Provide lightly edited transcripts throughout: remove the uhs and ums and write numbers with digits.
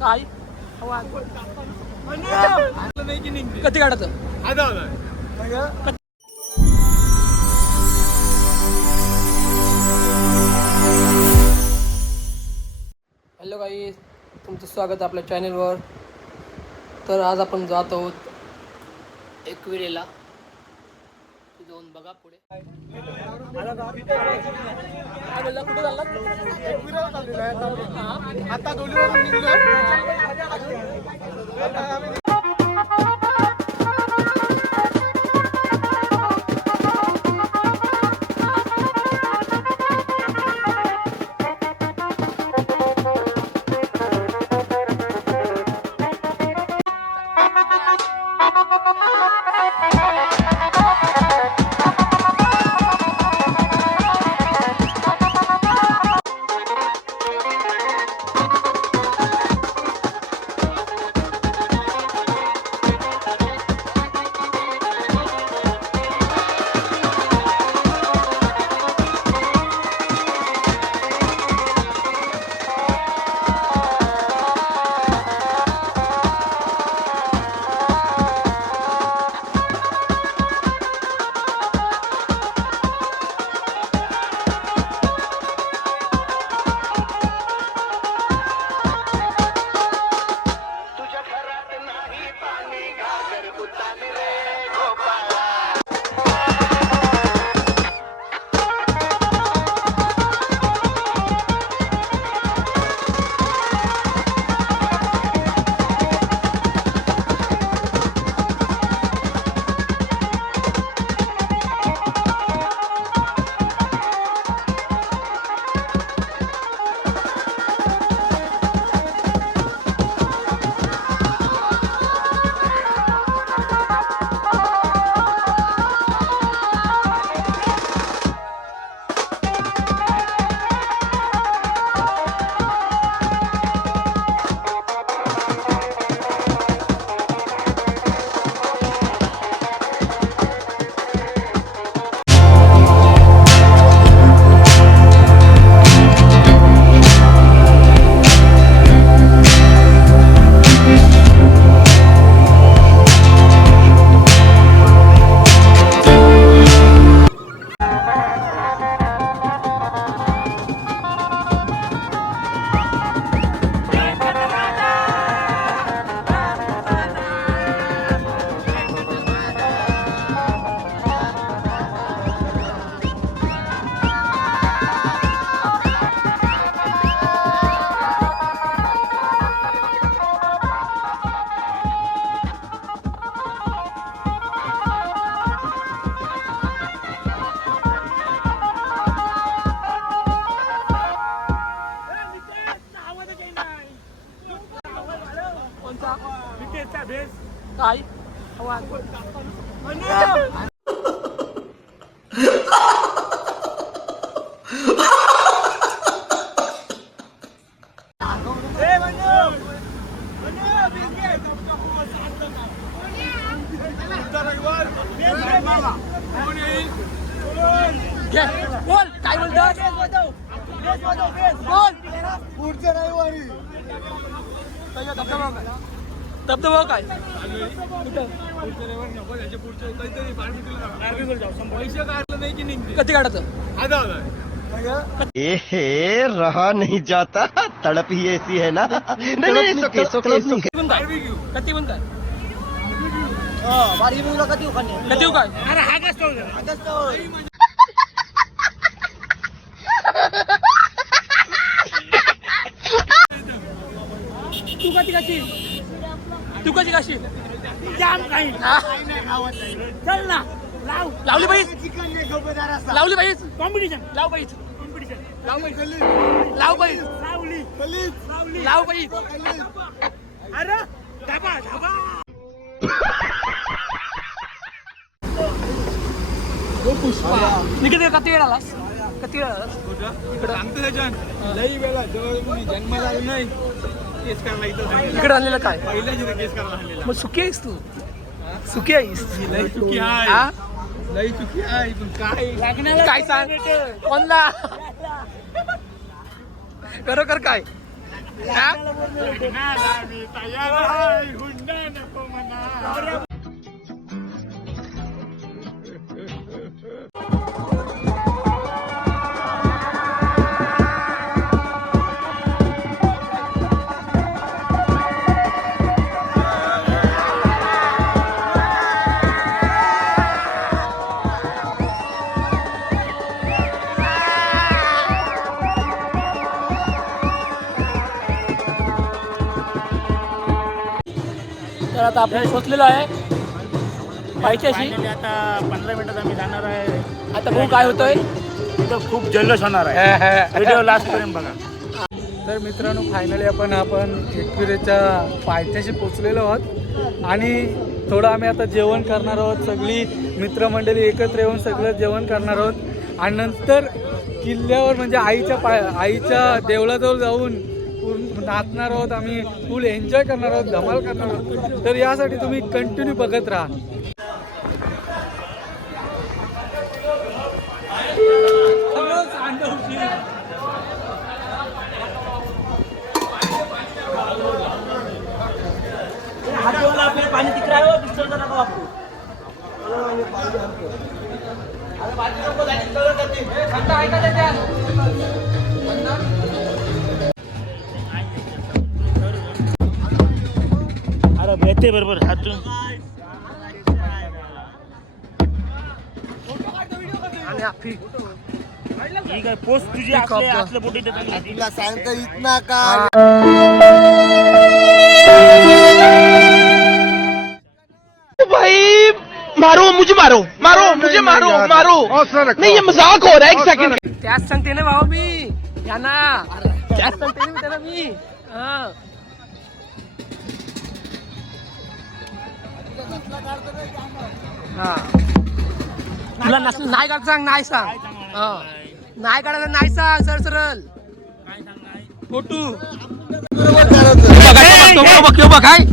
काय कधी काढायचं हॅलो गाईस, तुमचं स्वागत आपल्या चॅनलवर. तर आज आपण जात आहोत एकविरेला. जाऊन बघा पुढे कुठे झाला आता काय बोल काय बोलतात बोल पुढच्या रविवारी धबधबा काय कधी काढायचं रहा नहीं जाता, तड़प ही ऐसी है ना. कधी पण काय कधी काय तू कशी काशील जाम काही चल ना लावली पाहिजे लावली पाहिजे कॉम्पिटिशन लाव पाहिजे लाव पाहिजे लाव पाहिजे अरे धाबा धाबा पुष्पा निघते कधी वेळ आलास कधी वेळ आलास इकडे सांगतो त्याच्यात लई वेळा जवळ जन्म झाला नाही केस करायला इकडे आलेलं काय पहिल्या केस करायला मग सुखी आहेस तू सुखी आहेस लई सुखी आहे लई सुखी आहे पण काय काय सांग कोणला खरोखर काय तर आता आपण पोचलेलो आहे पायथ्याशी. आता 15 मिनिटात आम्ही जाणार आहे. आता बघू काय होतंय. इथं खूप जल्लोष होणार आहे. व्हिडिओ लास्ट पर्यंत बघा. तर मित्रांनो फायनली आपण एकविरेच्या पायथ्याशी पोचलेलो आहोत आणि थोडं आम्ही आता जेवण करणार आहोत. सगळी मित्रमंडळी एकत्र येऊन सगळं जेवण करणार आहोत आणि नंतर किल्ल्यावर म्हणजे आईच्या देवळाजवळ जाऊन पूर्ण नाचणार आहोत. आम्ही फुल एन्जॉय करणार आहोत, धमाल करणार आहोत. तर यासाठी तुम्ही कंटिन्यू बघत राहा. पाणी तिकडे आहे पिक्चरचा नका वापरू. अरे भेटते बरोबर हात ठीक आहे. पोस्ट तुझी असलं पोटी तुला सांगता येत ना का भाई मारो मुझे मारो मारो मुझे मारो मारो नहीं ये मजाक हो रहा है. एक सेकंड. त्याच सांगते ना भाऊ मी यांना. त्याच सांगते ना मी त्याला मी. हा. तुला नसलं नाही काढ सांग. नाही सांग. हा. नाही काढायचं नाही सांग. सर सरळ फोटू बघाय.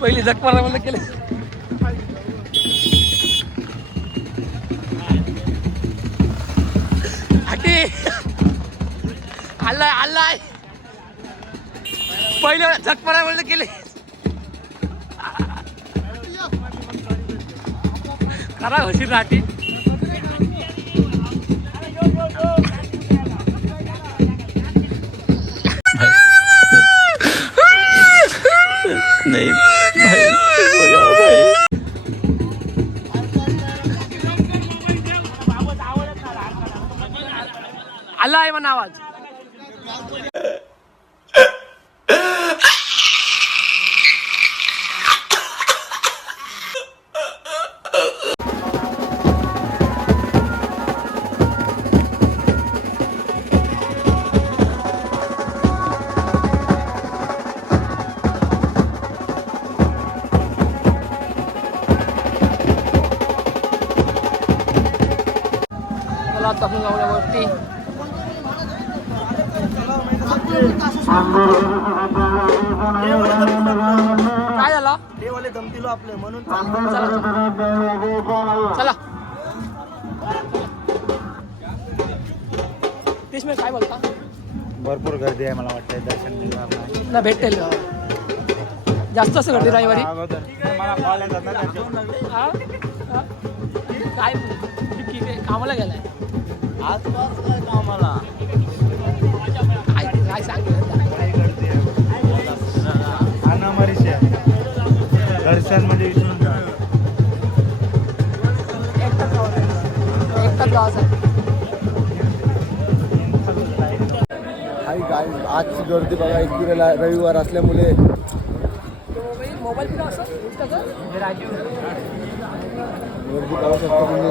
पहिली झक मारा म्हणलं केलं. हटी आलाय आलाय. पहिलं झक मारा म्हणलं केले. खरा होशील राठी. नहीं आला आहे म्हणा आवाज. आपण लावल्यावरती काय झालं. देवाले दम दिलो आपले म्हणून चला कृष्ण काय बोलता. भरपूर गर्दी आहे. मला वाटतं दर्शन मिळणार नाही ना. भेटेल जास्त असं गर्दी रविवारी. मला कॉल येतात ना त्यांचे. हा? हा? काय कामाला गेलाय आसपास काय कामाला काय काय सांगितलं. दर्शन म्हणजे एकटाच गावाचा. आजची गर्दी बघा. एकविरेला रविवार असल्यामुळे मोबाईल कुठं असं गर्दी पाहू शकता तुम्ही.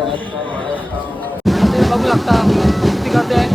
आज बघू लागता किती गर्दी आहे.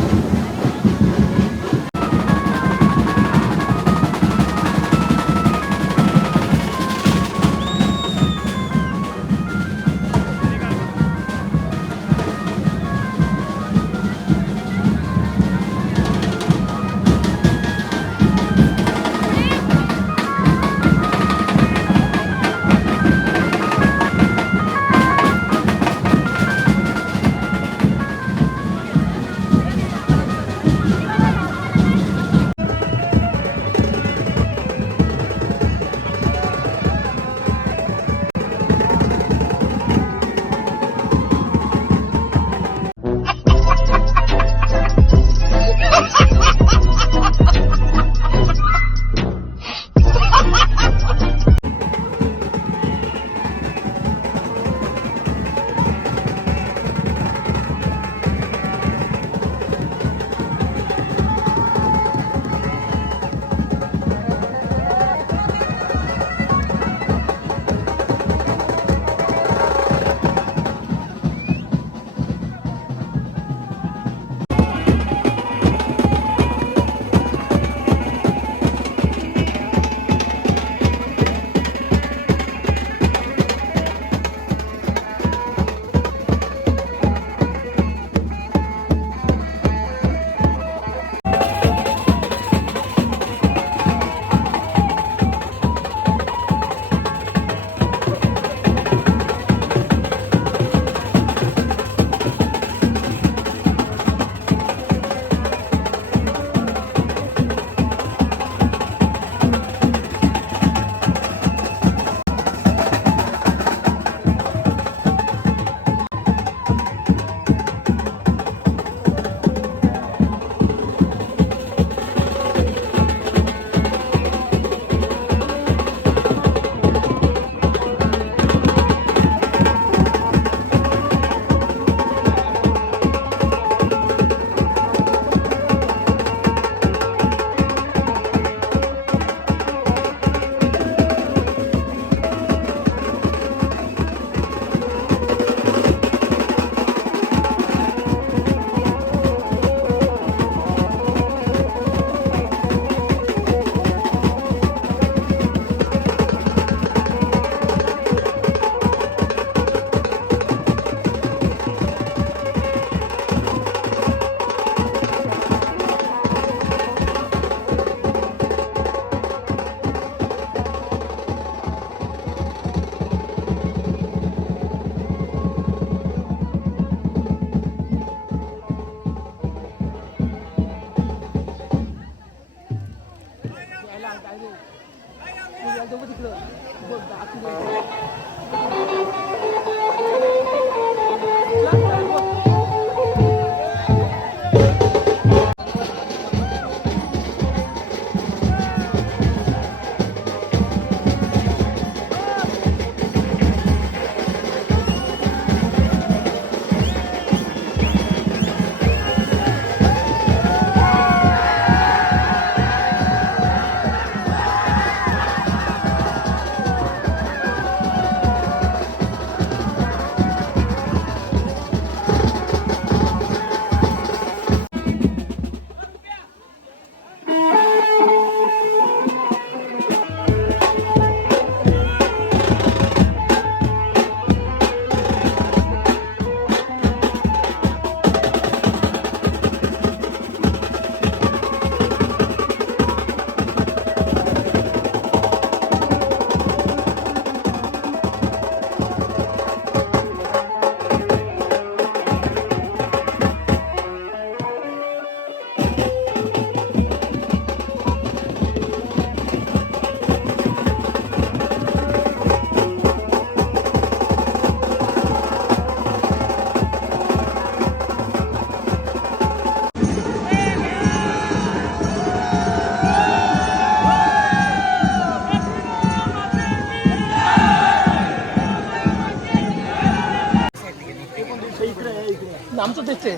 आमचं तेच आहे.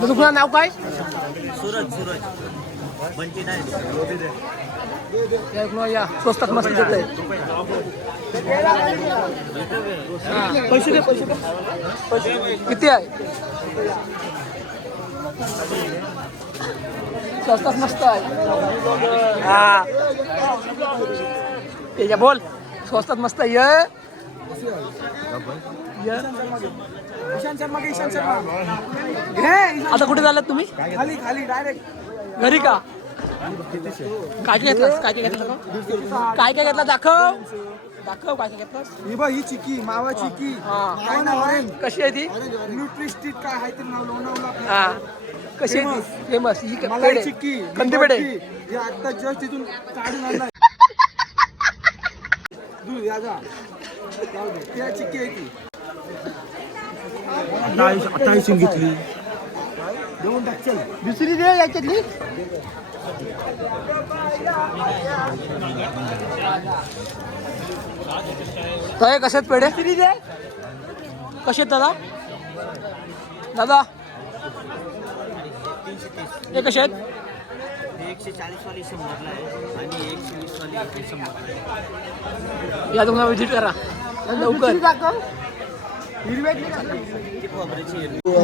तुझं नाव काय? या स्वस्तात मस्त देत आहे. पैसे दे पैसे दे. किती आहे? स्वस्तात मस्त आहे. हा त्याच्या बोल स्वस्तात मस्त आहे. आता कुठे झालात तुम्ही? खाली खाली डायरेक्ट घरी का? काय काय घेतलास? काय काय घेतलं? काय काय घेतला? दाखव दाखव काय काय घेतलास? ही बघ ही चिक्की मावा चिक्की हा. काय नाव आहे? कशी आहे ती? न्यूट्रिस्टिक काय आहे ते नाव लोणावला हा कशी आहे ती? फेमस ही मलाई चिक्की कंदी पेढे. हे आता जस्ट इथून काढून आणलाय. दूध या जा त्या चिक्की आहे ती आता घेतली देऊन टाक चल. दुसरी दे याच्यातली. काय कशात पेढे? कसे आहेत दादा? दादा हे कसे आहेत? 140 वाली 100 ला आहे आणि 120 वाली 100 ला आहे. या तुम्हाला विजिट करा लवकर.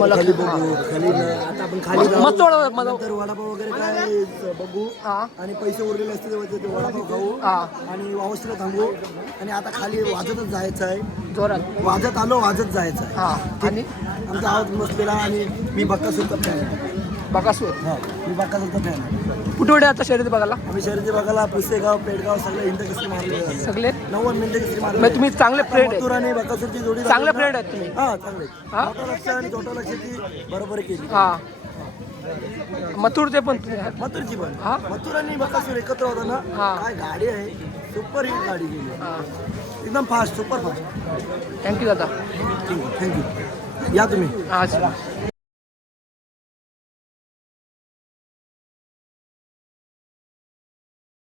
मला खाली बघू खाली आता आपण खाली जाऊ मस्त नंतर वडापाव वगैरे काय बघू हा आणि पैसे उरलेले असते तेव्हा ते वडापाव खाऊ हा आणि वावशीला थांबू आणि आता खाली वाजतच जायचं आहे. जोरात वाजत आलो वाजत जायचं आहे. हा आणि आमचा आवाज बसलेला आणि मी बक्कासूरचा फॅन आहे. बकासूर हा मी बक्कासूरचा फॅन आहे. कुठे कुठे आता शर्यती बघायला? आम्ही शर्यती बघायला पुसेगाव पेडगाव सगळे हिंद केसरी मारले सगळे 90 मिनिटं केसरी मारले. म्हणजे तुम्ही चांगले फ्रेंड आहेत. मथुर आणि बक्कासूरची जोडी चांगले फ्रेंड आहेत तुम्ही. हा चांगले हा? मोठा लक्ष आणि छोटा लक्षाची बरोबर केली. हा मथुरचे पण तुम्ही आहात. मथुरची पण हा? मथुर आणि बकासूर एकत्र होता ना. हा. काय गाडी आहे सुपर हिट गाडी गेली हा एकदम फास्ट सुपर फास्ट. थँक्यू दादा. थँक्यू या तुम्ही. हा